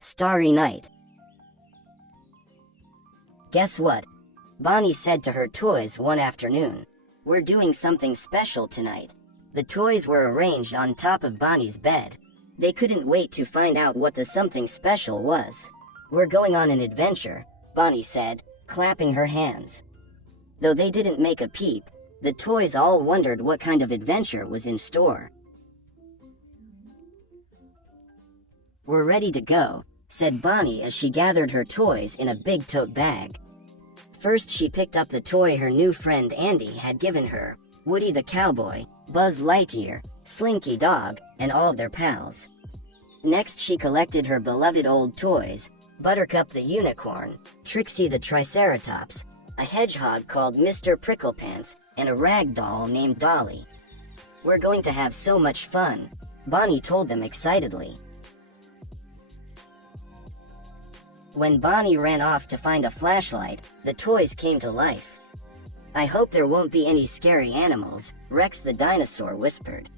Starry night. Guess what? Bonnie said to her toys one afternoon. We're doing something special tonight. The toys were arranged on top of Bonnie's bed. They couldn't wait to find out what the something special was. We're going on an adventure, Bonnie said, clapping her hands. Though they didn't make a peep, the toys all wondered what kind of adventure was in store. We're ready to go, said Bonnie as she gathered her toys in a big tote bag. First she picked up the toy her new friend Andy had given her, Woody the cowboy, Buzz Lightyear, Slinky Dog, and all their pals. Next she collected her beloved old toys, Buttercup the unicorn, Trixie the triceratops, a hedgehog called Mr. Pricklepants, and a rag doll named Dolly. We're going to have so much fun, Bonnie told them excitedly. When Bonnie ran off to find a flashlight, the toys came to life. I hope there won't be any scary animals, Rex the dinosaur whispered.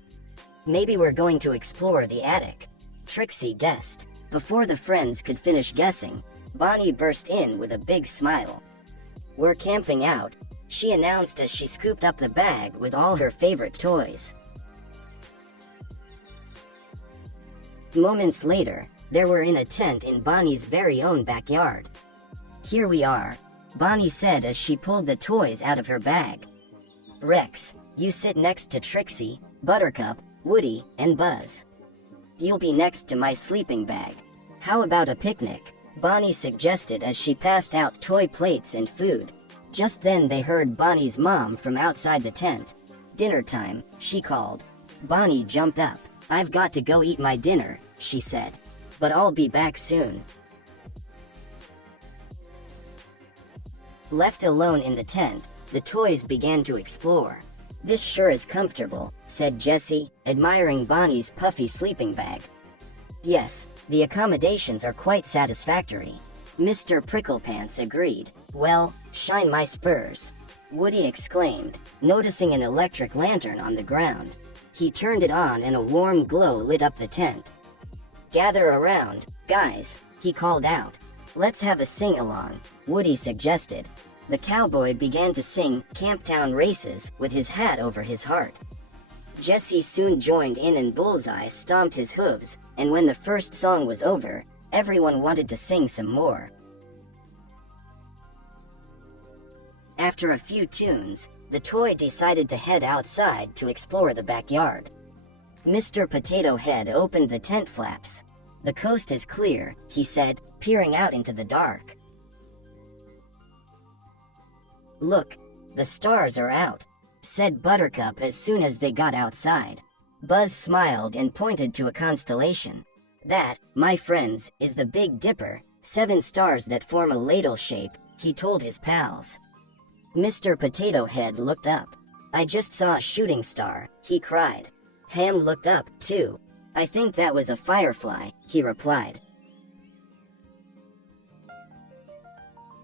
Maybe we're going to explore the attic, Trixie guessed. Before the friends could finish guessing, Bonnie burst in with a big smile. We're camping out, she announced as she scooped up the bag with all her favorite toys. Moments later, they were in a tent in Bonnie's very own backyard. Here we are, Bonnie said as she pulled the toys out of her bag. Rex, you sit next to Trixie, Buttercup, Woody, and Buzz. You'll be next to my sleeping bag. How about a picnic? Bonnie suggested as she passed out toy plates and food. Just then they heard Bonnie's mom from outside the tent. Dinner time, she called. Bonnie jumped up. I've got to go eat my dinner, she said. But I'll be back soon. Left alone in the tent, the toys began to explore. This sure is comfortable, said Jessie, admiring Bonnie's puffy sleeping bag. Yes, the accommodations are quite satisfactory, Mr. Pricklepants agreed. Well, shine my spurs, Woody exclaimed, noticing an electric lantern on the ground. He turned it on and a warm glow lit up the tent. Gather around, guys, he called out. Let's have a sing-along, Woody suggested. The cowboy began to sing Camptown Races with his hat over his heart. Jessie soon joined in and Bullseye stomped his hooves, and when the first song was over, everyone wanted to sing some more. After a few tunes, the toy decided to head outside to explore the backyard. Mr. Potato Head opened the tent flaps. The coast is clear, he said, peering out into the dark. Look, the stars are out, said Buttercup as soon as they got outside. Buzz smiled and pointed to a constellation. That, my friends, is the Big Dipper, 7 stars that form a ladle shape, he told his pals. Mr. Potato Head looked up. I just saw a shooting star, he cried. Ham looked up, too. I think that was a firefly, he replied.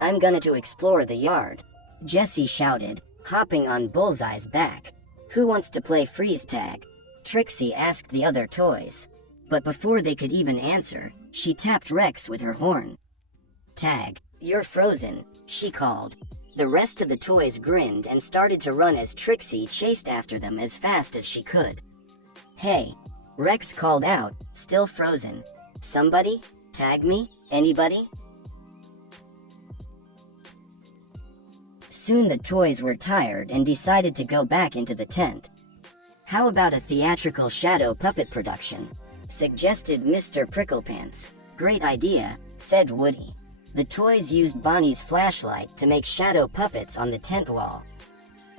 I'm gonna to explore the yard, Jessie shouted, hopping on Bullseye's back. Who wants to play freeze tag? Trixie asked the other toys. But before they could even answer, she tapped Rex with her horn. Tag, you're frozen, she called. The rest of the toys grinned and started to run as Trixie chased after them as fast as she could. Hey, Rex called out, still frozen. Somebody? Tag me? Anybody? Soon the toys were tired and decided to go back into the tent. How about a theatrical shadow puppet production? Suggested Mr. Pricklepants. Great idea, said Woody. The toys used Bonnie's flashlight to make shadow puppets on the tent wall.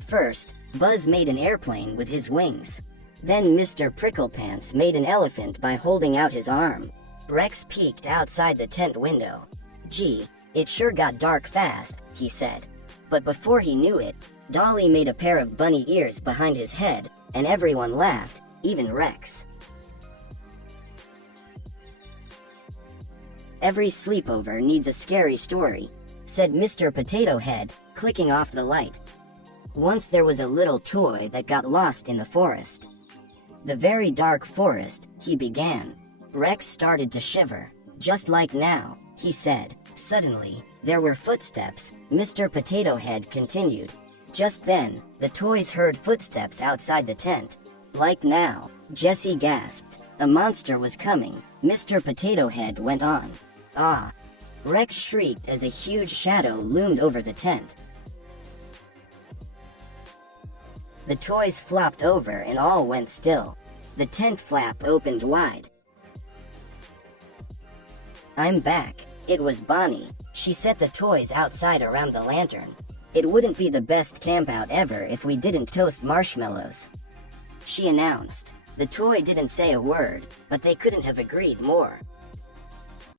First, Buzz made an airplane with his wings. Then Mr. Pricklepants made an elephant by holding out his arm. Rex peeked outside the tent window. Gee, it sure got dark fast, he said. But before he knew it, Dolly made a pair of bunny ears behind his head, and everyone laughed, even Rex. Every sleepover needs a scary story, said Mr. Potato Head, clicking off the light. Once there was a little toy that got lost in the forest. The very dark forest, he began. Rex started to shiver. Just like now, he said. Suddenly, there were footsteps, Mr. Potato Head continued. Just then, the toys heard footsteps outside the tent. Like now, Jessie gasped. A monster was coming, Mr. Potato Head went on. Ah! Rex shrieked as a huge shadow loomed over the tent. The toys flopped over and all went still. The tent flap opened wide. I'm back. It was Bonnie. She set the toys outside around the lantern. It wouldn't be the best campout ever if we didn't toast marshmallows, she announced. The toy didn't say a word, but they couldn't have agreed more.